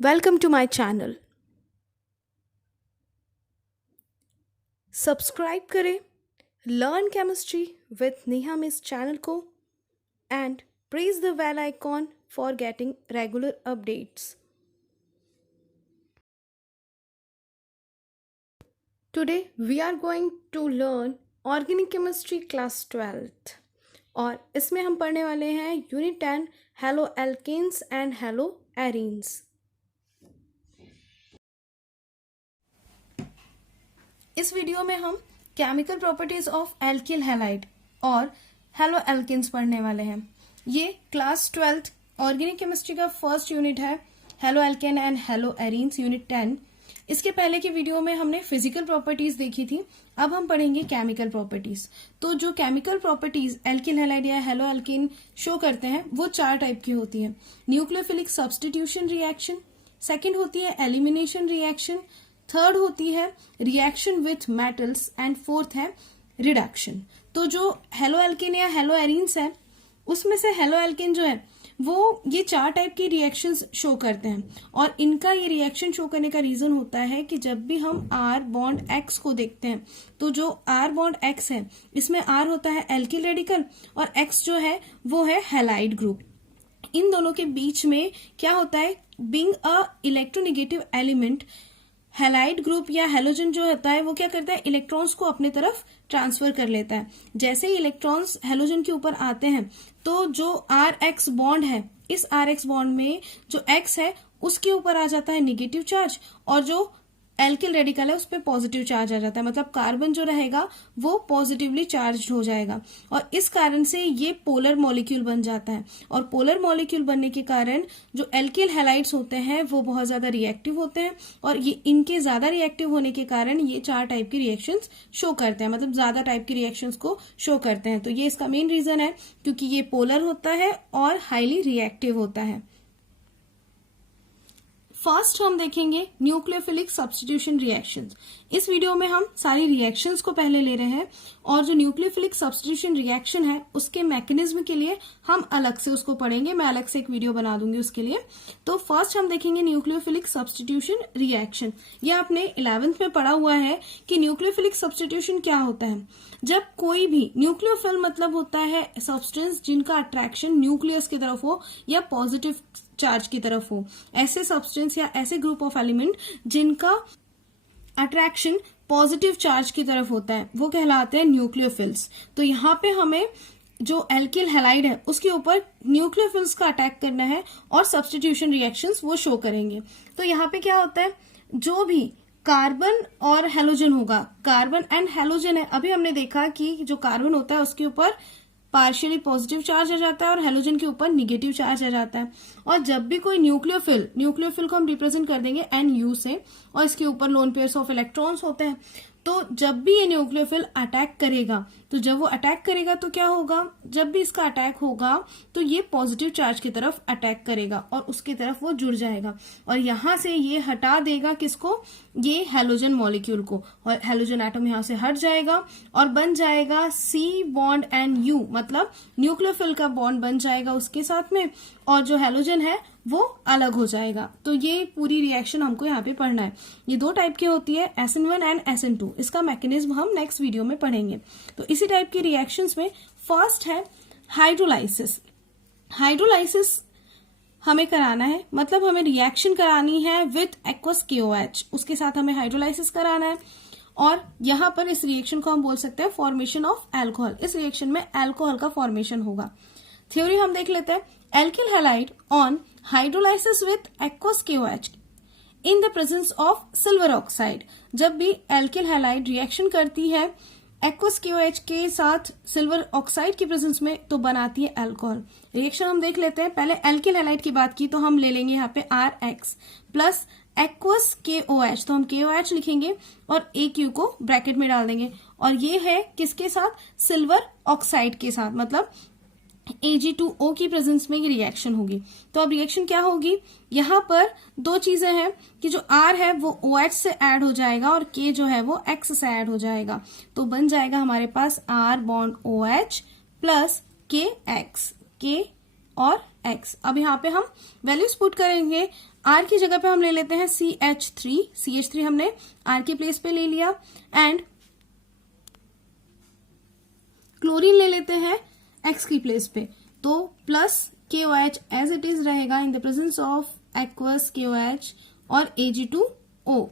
Welcome to my channel. Subscribe करें learn chemistry with Neha miss channel को and press the bell icon for getting regular updates. Today we are going to learn organic chemistry class 12th और इसमें हम पढ़ने वाले हैं unit 10 halo alkanes and halo arenes. इस video में हम chemical properties of alkyl halide और हेलो एल्केन्स पढ़ने वाले हैं. ये क्लास 12th ऑर्गेनिक केमिस्ट्री का फर्स्ट यूनिट है. Halo alkane and halo arenes unit 10. इसके पहले की वीडियो में हमने फिजिकल प्रॉपर्टीज देखी थी. अब हम पढ़ेंगे केमिकल प्रॉपर्टीज. तो जो केमिकल प्रॉपर्टीज एल्किल हैलाइड या हेलो एल्केन शो करते हैं वो 4 टाइप की होती है. न्यूक्लियोफिलिक सब्स्टिट्यूशन रिएक्शन, सेकेंड होती है एलिमिनेशन रिएक्शन, थर्ड होती है reaction with metals and fourth है रिडक्शन. तो जो हेलो एल्केन या हेलो एरीन्स है उसमें से हेलो एल्केन जो है वो ये 4 टाइप की रिएक्शंस शो करते हैं और इनका ये रिएक्शन शो करने का रीजन होता है कि जब भी हम R बॉन्ड X को देखते हैं तो जो R बॉन्ड X है इसमें R होता है एल्किल रेडिकल और X जो है वो है हैलाइड ग्रुप. इन दोनों के बीच में क्या होता है, being a electronegative element halide group या हैलोजन जो होता है वो क्या करता है, इलेक्ट्रॉन्स को अपने तरफ ट्रांसफर कर लेता है. जैसे ही इलेक्ट्रॉन्स हैलोजन के ऊपर आते हैं तो जो RX बॉन्ड है इस RX बॉन्ड में जो X है उसके ऊपर आ जाता है निगेटिव चार्ज और जो एल्किल रेडिकल है उस पर पॉजिटिव चार्ज आ जाता है. मतलब कार्बन जो रहेगा वो पॉजिटिवली चार्ज हो जाएगा और इस कारण से ये पोलर मॉलिक्यूल बन जाता है. और पोलर मॉलिक्यूल बनने के कारण जो एल्किल हैलाइड्स होते हैं वो बहुत ज्यादा रिएक्टिव होते हैं और ये इनके ज्यादा रिएक्टिव होने के कारण ये 4 टाइप की रिएक्शंस शो करते हैं, मतलब ज्यादा टाइप की रिएक्शंस को शो करते हैं. तो ये इसका मेन रीजन है क्योंकि ये पोलर होता है और हाईली रिएक्टिव होता है. फर्स्ट हम देखेंगे न्यूक्लियोफिलिक सब्स्टिट्यूशन रिएक्शंस. इस वीडियो में हम सारी रिएक्शंस को पहले ले रहे हैं और जो न्यूक्लियोफिलिक सब्स्टिट्यूशन रिएक्शन है उसके मैकेनिज्म के लिए हम अलग से उसको पढ़ेंगे. मैं अलग से एक वीडियो बना दूंगी उसके लिए. तो फर्स्ट हम देखेंगे न्यूक्लियोफिलिक सब्स्टिट्यूशन रिएक्शन. ये आपने 11th में पढ़ा हुआ है कि न्यूक्लियोफिलिक सब्स्टिट्यूशन क्या होता है. जब कोई भी न्यूक्लियोफिल मतलब होता है सब्सटेंस जिनका अट्रैक्शन न्यूक्लियस की तरफ हो या पॉजिटिव चार्ज की तरफ हो. ऐसे सब्सटेंस या ऐसे ग्रुप ऑफ एलिमेंट जिनका अट्रैक्शन पॉजिटिव चार्ज की तरफ होता है वो कहलाते हैं न्यूक्लियोफिल्स. तो यहाँ पे हमें जो एल्किल हैलाइड है उसके ऊपर न्यूक्लियोफिल्स का अटैक करना है और सब्स्टिट्यूशन रिएक्शंस वो शो करेंगे. तो यहाँ पे क्या होता है, जो भी कार्बन और हैलोजन होगा, कार्बन एंड हैलोजन है, अभी हमने देखा कि जो कार्बन होता है उसके ऊपर पार्शियली पॉजिटिव चार्ज आ जाता है और हैलोजन के ऊपर निगेटिव चार्ज आ जाता है. और जब भी कोई न्यूक्लियोफिल को हम रिप्रेजेंट कर देंगे NU से और इसके ऊपर लोन पेयर्स ऑफ इलेक्ट्रॉन्स होते हैं. तो जब भी ये न्यूक्लियोफिल अटैक करेगा तो जब वो अटैक करेगा तो क्या होगा, जब भी इसका अटैक होगा तो ये पॉजिटिव चार्ज की तरफ अटैक करेगा और उसकी तरफ वो जुड़ जाएगा और यहां से ये हटा देगा किसको, ये हैलोजन मॉलिक्यूल को, और हैलोजन एटम यहां से हट जाएगा और बन जाएगा C बॉन्ड NU, मतलब न्यूक्लियोफिल का बॉन्ड बन जाएगा उसके साथ में और जो हैलोजन है वो अलग हो जाएगा. तो ये पूरी रिएक्शन हमको यहाँ पे पढ़ना है. ये 2 टाइप की होती है, SN1 एंड SN2. इसका मैकेनिज्म हम नेक्स्ट वीडियो में पढ़ेंगे. तो इसी टाइप की रिएक्शंस में फर्स्ट है हाइड्रोलाइसिस. हाइड्रोलाइसिस हमें कराना है, मतलब हमें रिएक्शन करानी है विथ एक्वस KOH, उसके साथ हमें हाइड्रोलाइसिस कराना है. और यहाँ पर इस रिएक्शन को हम बोल सकते हैं फॉर्मेशन ऑफ एल्कोहल. इस रिएक्शन में एल्कोहल का फॉर्मेशन होगा. थ्योरी हम देख लेते हैं. Alkyl halide on hydrolysis with aqueous KOH in the presence of silver oxide. जब भी एल्किल हैलाइड रिएक्शन करती है एक्वस KOH के साथ सिल्वर ऑक्साइड की प्रेजेंस में तो बनाती है अल्कोहल. रिएक्शन हम देख लेते हैं. पहले एल्किल हैलाइड की बात की तो हम ले लेंगे यहाँ पे RX प्लस एक्वस KOH, तो हम KOH लिखेंगे और AQ को ब्रैकेट में डाल देंगे और ये है किसके साथ, सिल्वर ऑक्साइड के साथ, मतलब Ag2O की प्रेजेंस में ये रिएक्शन होगी. तो अब रिएक्शन क्या होगी, यहाँ पर 2 चीजें हैं कि जो R है वो OH से ऐड हो जाएगा और K जो है वो X से ऐड हो जाएगा. तो बन जाएगा हमारे पास R bond OH plus KX, K और X. अब यहाँ पे हम वैल्यूज पुट करेंगे. R की जगह पे हम ले लेते हैं CH3, CH3 हमने R के प्लेस पे ले लिया, एंड क्लोरीन ले लेते हैं X की प्लेस पे, तो plus KOH as it is रहेगा in the presence of aqueous KOH और Ag2O।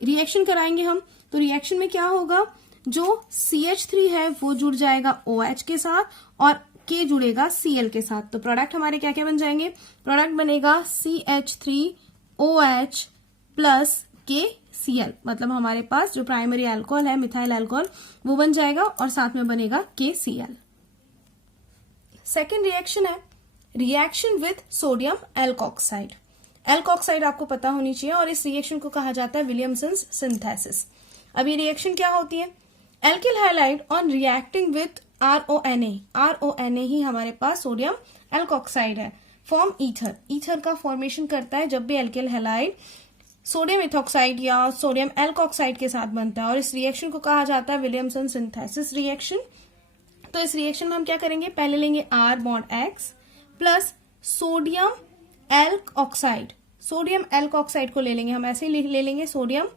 रिएक्शन कराएंगे हम, तो रिएक्शन में क्या होगा, जो CH3 है वो जुड़ जाएगा OH के साथ और K जुड़ेगा Cl के साथ। तो प्रोडक्ट हमारे क्या क्या बन जाएंगे, प्रोडक्ट बनेगा CH3OH प्लस KCl, मतलब हमारे पास जो प्राइमरी अल्कोहल है मिथाइल अल्कोहल वो बन जाएगा और साथ में बनेगा KCl। सेकेंड रिएक्शन है reaction with sodium alkoxide. Alkoxide आपको पता होनी चाहिए और इस रिएक्शन को कहा जाता है विलियमसन्स सिंथेसिस। अब ये रिएक्शन क्या होती है, alkyl halide on reacting with RONA, RONA ही हमारे पास सोडियम एल्कोक्साइड है, फॉर्म ईथर, ईथर का फॉर्मेशन करता है जब भी एल्किल हैलाइड सोडियम इथॉक्साइड या सोडियम एल्कोक्साइड के साथ बनता है, और इस रिएक्शन को कहा जाता है विलियमसन सिंथेसिस रिएक्शन। तो इस रिएक्शन में हम क्या करेंगे, पहले लेंगे R bond X plus sodium elk oxide, sodium elk oxide को ले लेंगे हम, ऐसे ही ले लेंगे सोडियम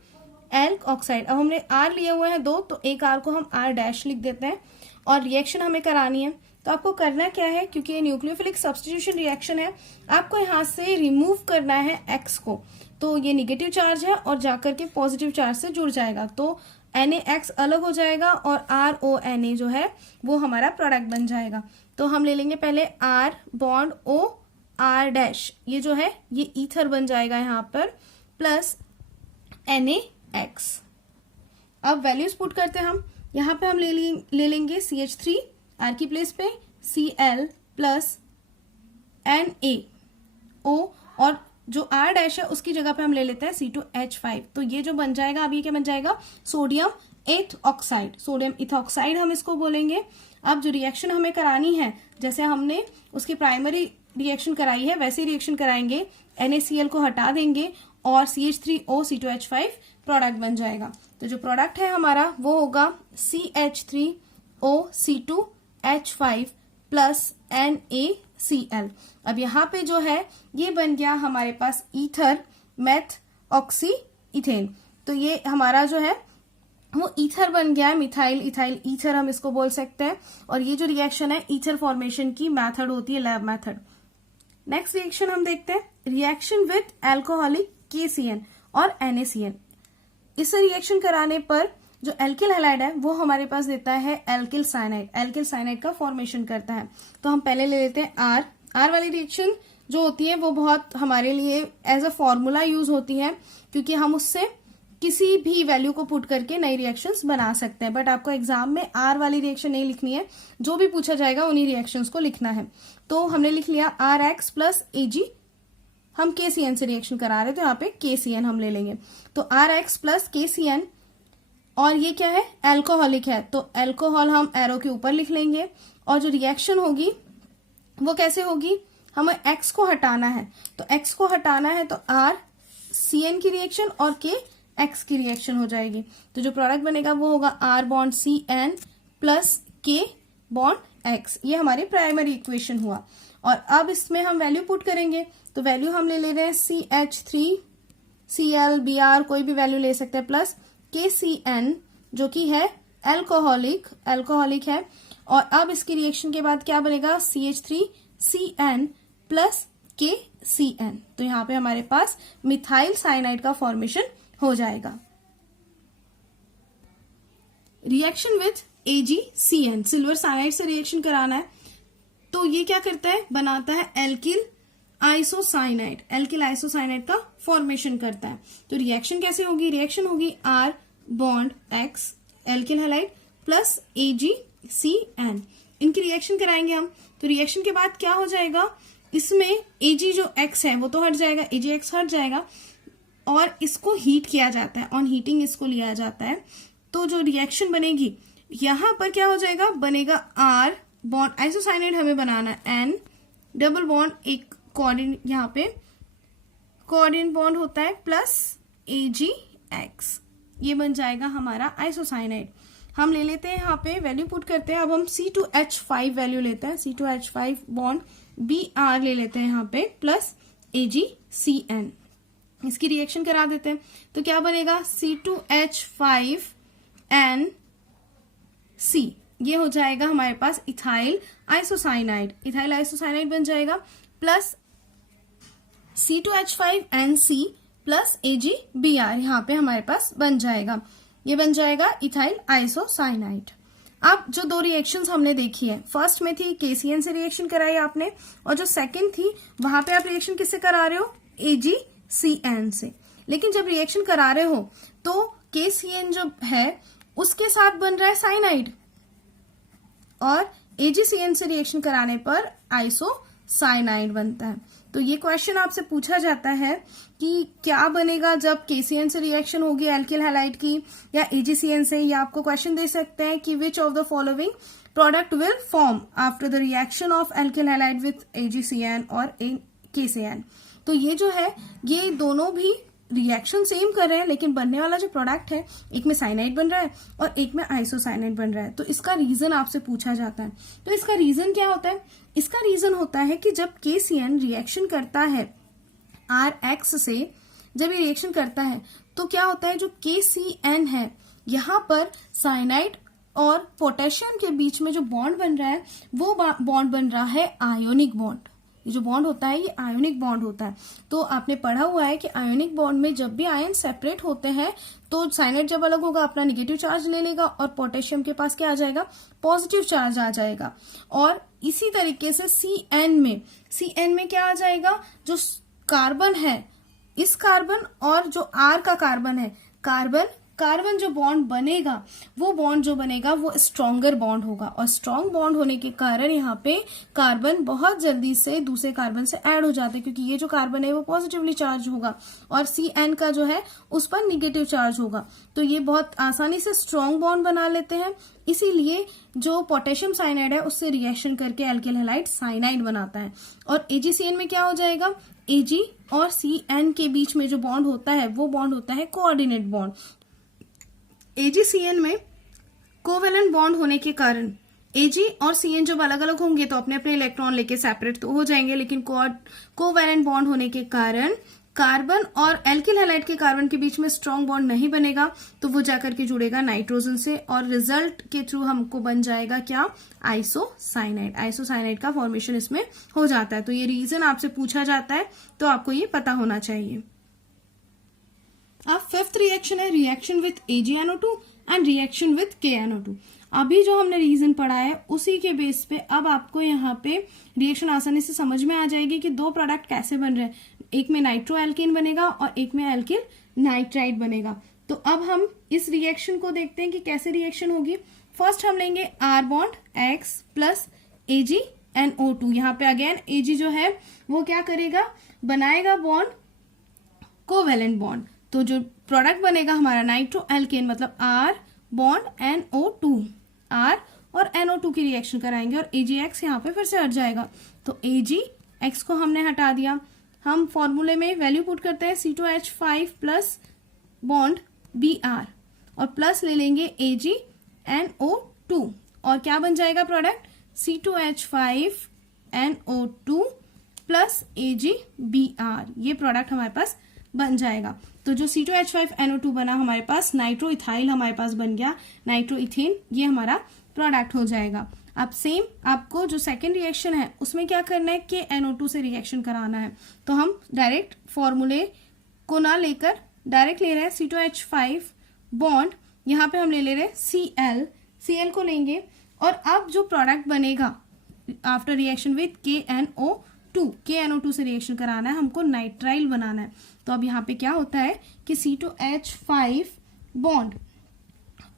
एल्क ऑक्साइड। अब हमने R लिए हुए हैं 2, तो एक R को हम R डैश लिख देते हैं, और रिएक्शन हमें करानी है। तो आपको करना क्या है, क्योंकि ये न्यूक्लियोफिलिक सब्स्टिट्यूशन रिएक्शन है, आपको यहाँ से रिमूव करना है X को, तो ये निगेटिव चार्ज है और जाकर के पॉजिटिव चार्ज से जुड़ जाएगा, तो NaX अलग हो जाएगा और RONA जो है वो हमारा प्रोडक्ट बन जाएगा। तो हम ले लेंगे पहले R bond O R dash, ये जो है ये ईथर बन जाएगा यहाँ पर, प्लस NaX। अब वैल्यूज पुट करते हैं हम, यहाँ पे हम ले लेंगे CH3 R की प्लेस पे, Cl प्लस NaO, और जो R डैश है उसकी जगह पे हम ले लेते हैं C2H5। तो ये जो बन जाएगा, अब ये क्या बन जाएगा, सोडियम एथ ऑक्साइड, सोडियम इथॉक्साइड हम इसको बोलेंगे। अब जो रिएक्शन हमें करानी है, जैसे हमने उसकी प्राइमरी रिएक्शन कराई है वैसे रिएक्शन कराएंगे, NaCl को हटा देंगे और CH3O C2H5 प्रोडक्ट बन जाएगा। तो जो प्रोडक्ट है हमारा वो होगा CH3O C2H5 प्लस NaCl। अब यहाँ पे जो है ये बन गया हमारे पास ईथर मेथ ऑक्सी इथेन, तो ये हमारा जो है वो ईथर बन गया है, मिथाइल इथाइल ईथर हम इसको बोल सकते हैं। और ये जो रिएक्शन है ईथर फॉर्मेशन की मेथड होती है, लैब मेथड। नेक्स्ट रिएक्शन हम देखते हैं, रिएक्शन विथ एल्कोहलिक KCN और NaCN। इस रिएक्शन कराने पर जो एल्किल हैलाइड है वो हमारे पास देता है एल्किल साइनाइड, एल्किल साइनाइड का फॉर्मेशन करता है। तो हम पहले ले लेते हैं R वाली रिएक्शन जो होती है वो बहुत हमारे लिए एज अ फॉर्मूला यूज होती है, क्योंकि हम उससे किसी भी वैल्यू को पुट करके नई रिएक्शंस बना सकते हैं। बट आपको एग्जाम में R वाली रिएक्शन नहीं लिखनी है, जो भी पूछा जाएगा उन्हीं रिएक्शंस को लिखना है। तो हमने लिख लिया RX प्लस Ag, हम KCN से रिएक्शन करा रहे, तो यहाँ पे KCN हम ले लेंगे। तो RX प्लस KCN, और ये क्या है, एल्कोहलिक है, तो एल्कोहल हम एरो के ऊपर लिख लेंगे। और जो रिएक्शन होगी वो कैसे होगी, हमें X को हटाना है, तो X को हटाना है तो R CN की रिएक्शन और K X की रिएक्शन हो जाएगी। तो जो प्रोडक्ट बनेगा वो होगा R bond CN plus K bond X। ये हमारी प्राइमरी इक्वेशन हुआ। और अब इसमें हम वैल्यू पुट करेंगे, तो वैल्यू हम ले रहे हैं CH3 Cl Br, कोई भी वैल्यू ले सकते हैं, प्लस KCN जो कि है एल्कोहलिक है। और अब इसकी रिएक्शन के बाद क्या बनेगा, CH3CN प्लस KCN। तो यहाँ पे हमारे पास मिथाइल साइनाइड का फॉर्मेशन हो जाएगा। Reaction with AgCN, silver cyanide से रिएक्शन कराना है, तो ये क्या करता है, बनाता है एल्किल आइसोसाइनाइड, एल्किल आइसोसाइनाइड का फॉर्मेशन करता है। तो रिएक्शन कैसे होगी, रिएक्शन होगी R bond X alkyl halide plus AgCN, इनकी रिएक्शन कराएंगे हम। तो रिएक्शन के बाद क्या हो जाएगा, इसमें Ag जो X है वो तो हट जाएगा, AgX हट जाएगा, और इसको हीट किया जाता है, ऑन हीटिंग इसको लिया जाता है। तो जो रिएक्शन बनेगी यहां पर क्या हो जाएगा, बनेगा R बॉन्ड आइसोसाइनाइड हमें बनाना है, N डबल बॉन्ड, एक कोऑर्डिनेट यहाँ पे कोऑर्डिनेट बॉन्ड होता है, प्लस AgX, ये बन जाएगा हमारा आइसोसाइनाइड। हम ले लेते हैं यहाँ पे वैल्यू पुट करते हैं। अब हम C2H5 वैल्यू लेते हैं, C2H5 बॉन्ड Br ले लेते हैं यहाँ पे, प्लस AgCN। इसकी रिएक्शन करा देते हैं तो क्या बनेगा, C2H5NC, ये हो जाएगा हमारे पास इथाइल आइसोसाइनाइड, इथाइल आइसोसाइनाइड बन जाएगा, प्लस C2H5NC प्लस AgBr यहाँ पे हमारे पास बन जाएगा, ये बन जाएगा इथाइल आइसोसाइनाइड। अब जो दो रिएक्शंस हमने देखी है, फर्स्ट में थी KCN से रिएक्शन कराई आपने, और जो सेकंड थी वहां पे आप रिएक्शन किससे करा रहे हो, AgCN से। लेकिन जब रिएक्शन करा रहे हो तो KCN जो है उसके साथ बन रहा है साइनाइड, और AgCN से रिएक्शन कराने पर आइसोसाइनाइड बनता है। तो ये क्वेश्चन आपसे पूछा जाता है कि क्या बनेगा जब KCN से रिएक्शन होगी एल्किल हैलाइड की या AgCN से, या आपको क्वेश्चन दे सकते हैं कि which of the following product will form after the reaction of alkyl halide with AgCN और KCN। तो ये जो है ये दोनों भी रिएक्शन सेम कर रहे हैं, लेकिन बनने वाला जो प्रोडक्ट है एक में साइनाइड बन रहा है और एक में आइसोसाइनाइड बन रहा है। तो इसका रीजन आपसे पूछा जाता है। तो इसका रीजन क्या होता है, इसका रीजन होता है कि जब KCN रिएक्शन करता है Rx से, जब ये रिएक्शन करता है तो क्या होता है, जो KCN है यहाँ पर साइनाइड और पोटेशियम के बीच में जो बॉन्ड बन रहा है वो बॉन्ड बन रहा है आयोनिक बॉन्ड। ये जो बॉन्ड होता है ये आयोनिक बॉन्ड होता है। तो आपने पढ़ा हुआ है कि आयोनिक बॉन्ड में जब भी आयन सेपरेट होते हैं तो साइनाइड जब अलग होगा अपना नेगेटिव चार्ज ले लेगा और पोटेशियम के पास क्या आ जाएगा, पॉजिटिव चार्ज आ जाएगा। और इसी तरीके से CN में क्या आ जाएगा, जो कार्बन है, इस कार्बन और जो R का कार्बन है, कार्बन जो बॉन्ड बनेगा वो बॉन्ड जो बनेगा वो स्ट्रॉन्गर बॉन्ड होगा, और स्ट्रॉन्ग बॉन्ड होने के कारण यहाँ पे कार्बन बहुत जल्दी से दूसरे कार्बन से ऐड हो जाते हैं, क्योंकि ये जो कार्बन है वो पॉजिटिवली चार्ज होगा और CN का जो है उस पर निगेटिव चार्ज होगा। तो ये बहुत आसानी से स्ट्रॉन्ग बॉन्ड बना लेते हैं, इसीलिए जो पोटेशियम साइनाइड है उससे रिएक्शन करके एल्किल हैलाइड साइनाइड बनाता है। और AgCN में क्या हो जाएगा, Ag और CN के बीच में जो बॉन्ड होता है वो बॉन्ड होता है कोऑर्डिनेट बॉन्ड। AgCN में कोवेलेंट बॉन्ड होने के कारण Ag और CN जब अलग अलग होंगे तो अपने अपने इलेक्ट्रॉन लेके सेपरेट तो हो जाएंगे, लेकिन कोवेलेंट बॉन्ड होने के कारण कार्बन और एल्किल हैलाइड के कार्बन के बीच में स्ट्रॉन्ग बॉन्ड नहीं बनेगा, तो वो जाकर के जुड़ेगा नाइट्रोजन से और रिजल्ट के थ्रू हमको बन जाएगा क्या, आइसोसाइनाइड। आइसोसाइनाइड का फॉर्मेशन इसमें हो जाता है। तो ये रीजन आपसे पूछा जाता है तो आपको ये पता होना चाहिए। अब फिफ्थ रिएक्शन है reaction with AgNO2 and reaction with KNO2। अभी जो हमने रीजन पढ़ा है उसी के बेस पे अब आपको यहाँ पे रिएक्शन आसानी से समझ में आ जाएगी कि दो प्रोडक्ट कैसे बन रहे हैं, एक में नाइट्रो एल्केन बनेगा और एक में एल्किल नाइट्राइड बनेगा। तो अब हम इस रिएक्शन को देखते हैं कि कैसे रिएक्शन होगी। फर्स्ट हम लेंगे R bond X plus AgNO2। यहाँ पे अगेन Ag जो है वो क्या करेगा, बनाएगा बॉन्ड कोवेलेंट बॉन्ड। तो जो प्रोडक्ट बनेगा हमारा नाइट्रो एल्केन मतलब R बॉन्ड NO2, R और NO2 की रिएक्शन कराएंगे और AgX यहाँ पे फिर से हट जाएगा। तो AgX को हमने हटा दिया। हम फॉर्मूले में वैल्यू पुट करते हैं C2H5 प्लस बॉन्ड Br और प्लस ले लेंगे AgNO2 और क्या बन जाएगा प्रोडक्ट, C2H5NO2 प्लस AgBr। ये प्रोडक्ट हमारे पास बन जाएगा। तो जो C2H5NO2 बना हमारे पास, नाइट्रो इथाइल हमारे पास बन गया, नाइट्रो इथेन, ये हमारा प्रोडक्ट हो जाएगा। अब सेम आपको जो सेकेंड रिएक्शन है उसमें क्या करना है कि NO2 से रिएक्शन कराना है। तो हम डायरेक्ट फॉर्मूले को ना लेकर डायरेक्ट ले रहे हैं C2H5 बॉन्ड, यहाँ पे हम ले रहे हैं Cl को लेंगे और अब जो प्रोडक्ट बनेगा आफ्टर रिएक्शन विथ KNO2 से रिएक्शन कराना है, हमको नाइट्राइल बनाना है। तो अब यहाँ पे क्या होता है कि C2H5 बॉन्ड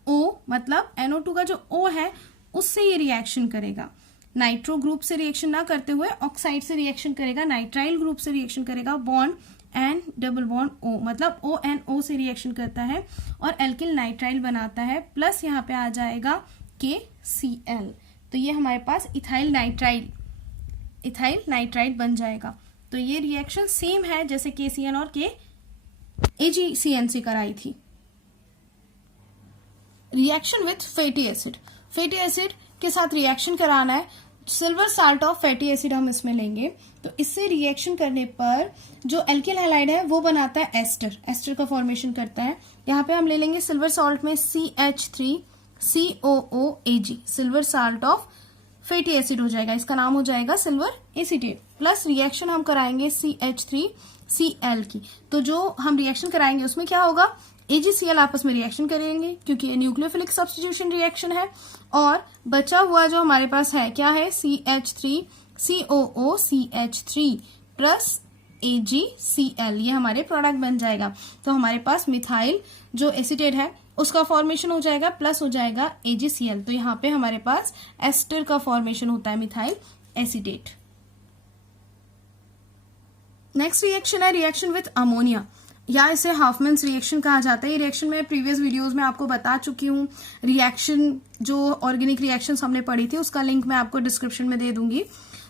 O मतलब NO2 का जो O है उससे ये रिएक्शन करेगा, नाइट्रो ग्रुप से रिएक्शन ना करते हुए ऑक्साइड से रिएक्शन करेगा, नाइट्राइल ग्रुप से रिएक्शन करेगा, bond N double bond O मतलब ONO से रिएक्शन करता है और एल्किल नाइट्राइल बनाता है, प्लस यहाँ पे आ जाएगा KCl। तो ये हमारे पास इथाइल नाइट्राइड बन जाएगा। तो ये रिएक्शन सेम है जैसे KCN और AgCN से कराई थी। रिएक्शन विथ फैटी एसिड के साथ रिएक्शन कराना है silver salt of fatty acid हम इसमें लेंगे, तो इससे रिएक्शन करने पर जो एल्किल हैलाइड है वो बनाता है एस्टर, एस्टर का फॉर्मेशन करता है। यहाँ पे हम ले लेंगे सिल्वर सॉल्ट में CH3COOAg, silver salt of fatty acid हो जाएगा, इसका नाम हो जाएगा सिल्वर एसीटेट। प्लस रिएक्शन हम कराएंगे CH3Cl की, तो जो हम रिएक्शन कराएंगे उसमें क्या होगा, AgCl आपस में रिएक्शन करेंगे क्योंकि ये न्यूक्लियोफिलिक सब्स्टिट्यूशन रिएक्शन है, और बचा हुआ जो हमारे पास है क्या है, CH3COOCH3 प्लस AgCl, ये हमारे प्रोडक्ट बन जाएगा। तो हमारे पास मिथाइल जो एसीटेट है उसका फॉर्मेशन हो जाएगा, प्लस हो जाएगा AgCl, तो यहाँ पे हमारे पास एस्टर का फॉर्मेशन होता है मिथाइल एसीटेट। नेक्स्ट रिएक्शन है रिएक्शन विथ अमोनिया, या इसे हाफमैन्स रिएक्शन कहा जाता है। ये रिएक्शन मैं प्रीवियस वीडियोस में आपको बता चुकी हूँ। रिएक्शन जो ऑर्गेनिक रिएक्शंस हमने पढ़ी थी उसका लिंक मैं आपको डिस्क्रिप्शन में दे दूंगी।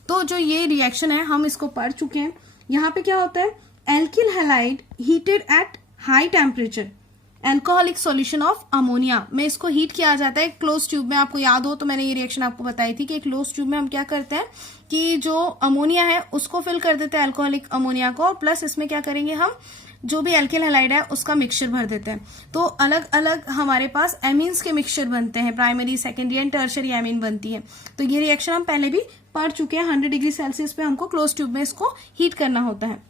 तो जो ये रिएक्शन है हम इसको पढ़ चुके हैं। यहाँ पे क्या होता है, alkyl halide heated at high temperature, alcoholic solution of ammonia में इसको हीट किया जाता है क्लोज ट्यूब में। आपको याद हो तो मैंने ये रिएक्शन आपको बताई थी कि क्लोज ट्यूब में हम क्या करते हैं कि जो अमोनिया है उसको फिल कर देते हैं अल्कोहलिक अमोनिया को, प्लस इसमें क्या करेंगे हम जो भी एल्किल हैलाइड है उसका मिक्सचर भर देते हैं। तो अलग अलग हमारे पास एमीन्स के मिक्सचर बनते हैं, primary secondary and tertiary amine बनती है। तो ये रिएक्शन हम पहले भी पढ़ चुके हैं। 100 डिग्री सेल्सियस पे हमको क्लोज ट्यूब में इसको हीट करना होता है।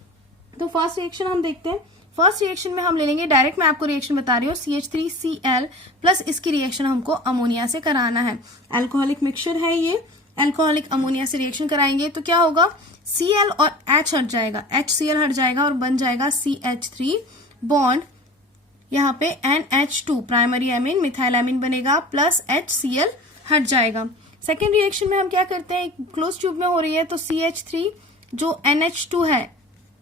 तो फर्स्ट रिएक्शन हम देखते हैं। फर्स्ट रिएक्शन में हम ले लेंगे, डायरेक्ट मैं आपको रिएक्शन बता रही हूँ, CH3Cl प्लस इसकी रिएक्शन हमको अमोनिया से कराना है। अल्कोहलिक मिक्सचर है ये, अल्कोहलिक अमोनिया से रिएक्शन कराएंगे तो क्या होगा, Cl और H हट जाएगा, HCl हट जाएगा और बन जाएगा CH3 बॉन्ड, यहाँ पे NH2 primary amine methyl amine बनेगा, प्लस HCl हट जाएगा। सेकेंड रिएक्शन में हम क्या करते हैं, क्लोज ट्यूब में हो रही है तो CH3 जो NH2 है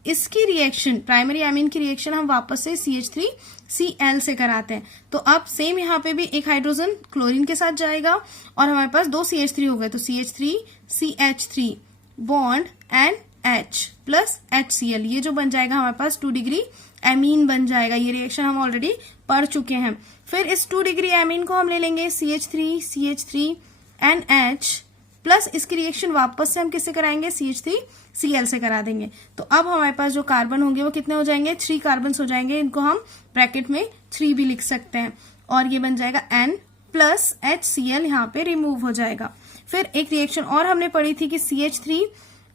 इसकी रिएक्शन प्राइमरी एमीन की रिएक्शन हम वापस से CH3Cl से कराते हैं। तो अब सेम यहाँ पे भी एक हाइड्रोजन क्लोरीन के साथ जाएगा और हमारे पास 2 CH3 हो गए, तो CH3CH3 bond NH plus HCl, ये जो बन जाएगा हमारे पास 2 डिग्री एमीन बन जाएगा। ये रिएक्शन हम ऑलरेडी पढ़ चुके हैं। फिर इस 2 डिग्री एमीन को हम ले लेंगे CH3CH3NH प्लस इसकी रिएक्शन वापस से हम किससे कराएंगे, CH3Cl से करा देंगे। तो अब हमारे पास जो कार्बन होंगे वो कितने हो जाएंगे, 3 कार्बन हो जाएंगे। इनको हम ब्रैकेट में 3 भी लिख सकते हैं और ये बन जाएगा N प्लस HCl, यहाँ पे रिमूव हो जाएगा। फिर एक रिएक्शन और हमने पढ़ी थी कि CH3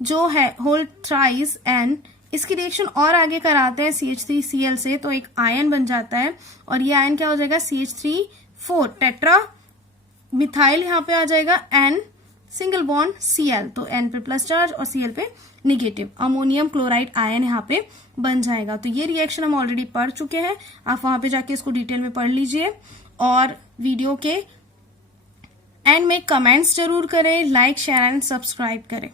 जो है होल थ्राइस N, इसकी रिएक्शन और आगे कराते हैं CH3Cl से तो एक आयन बन जाता है और ये आयन क्या हो जाएगा, CH3 टेट्रा मिथाइल, यहाँ पे आ जाएगा N सिंगल बॉन्ड Cl, तो N पे प्लस चार्ज और Cl पे निगेटिव, अमोनियम क्लोराइड आयन यहाँ पे बन जाएगा। तो ये रिएक्शन हम ऑलरेडी पढ़ चुके हैं, आप वहां पे जाके इसको डिटेल में पढ़ लीजिए और वीडियो के एंड में कमेंट्स जरूर करें, लाइक शेयर एंड सब्सक्राइब करें।